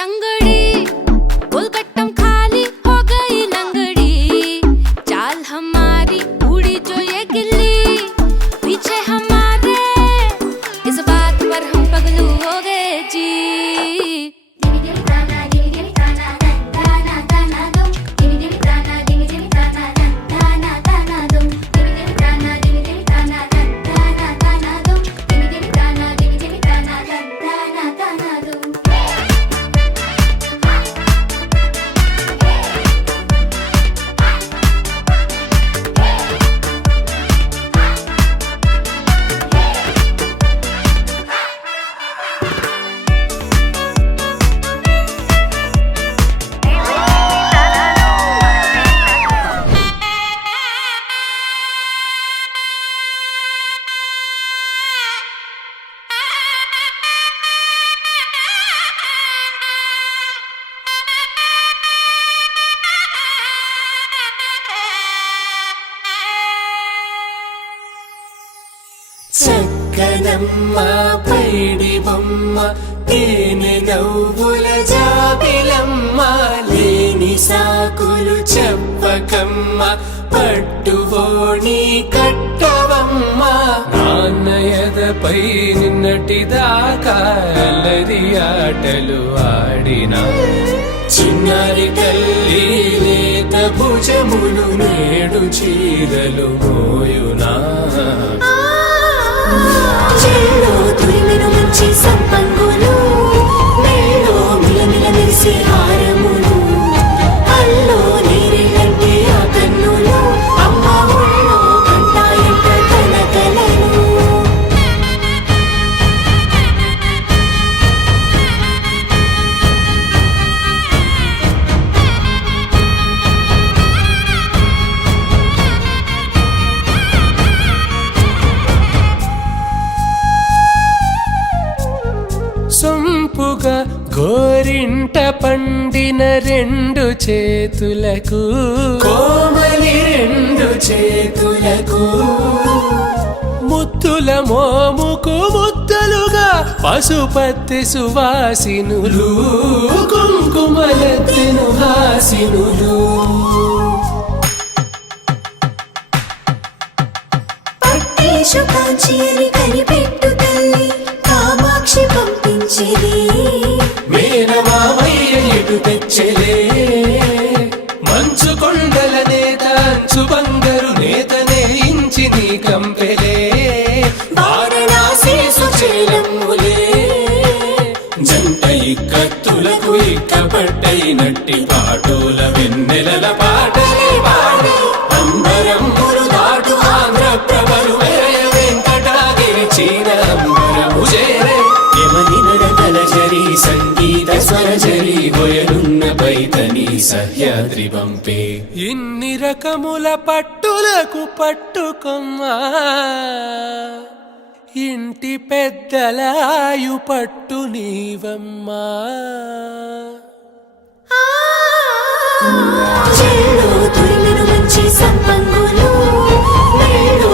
टंगड़ी कोलकट्टम खाली हो गई लंगड़ी चाल हमारी उड़ी जो ये गिल्ली पीछे हमारे इस बात पर हम पगलू हो गए जी చక్కనమ్మ పైడి బొమ్మ తేనె నవ్వుల జాబిలమ్మ లేని సాకులు చెప్పకమ్మ పట్టువోణి కట్టవమ్మ నాన్నయదపై నిన్నటిదాకా అల్లరి ఆటలు ఆడినా చిన్నారి తల్లి లేత భుజములు నేడు చీరలు మోయునా చెల్లో తురిమిన మంచి సంపంగులు మేలో మిలమిల మెరిసే హారములు అల్లో నీరెళ్ళంటే ఆ కన్నులు అమ్మ ఒళ్ళో కంటాయంట కలకలను సొంపుగా గోరింట పండిన రెండు చేతులకు కోమలి రెండు చేతులకు ముద్దుల మోముకు ముద్దలుగా పశుపతి సువాసినులు కుంకుమలెత్తిను హాసినులు పట్టేశు కాంచేరి కనిపెట్టు తల్లి కామాక్షి పంపించేది మేనమామయ్య ఎటు తెచ్చలే మంచు కొండల నేత అంచు బంగారు నేత నేయించి నీ కంపెలే వారణాసి సుచేలమ్ములే జంట ఇక్కత్తులకు ఇక్కపట్టైనట్టి పాటోల వెన్నెలల పాటలే పాడే అంబరమ్ములు దాటు ఆంధ్ర ప్రభలు వేయ వెంకటాగిరి చీన అంబరము చేరే యమని నడకల జరి సంగీత స్వరజరి హొయలున్న పైతని సహ్యాద్రి పంపే ఇన్ని రకముల పట్టులకు పట్టుకొమ్మా ఇంటి పెద్దలాయు పట్టు నీవమ్మా చెల్లో తురిమిన మంచి సంపంగులు మేలో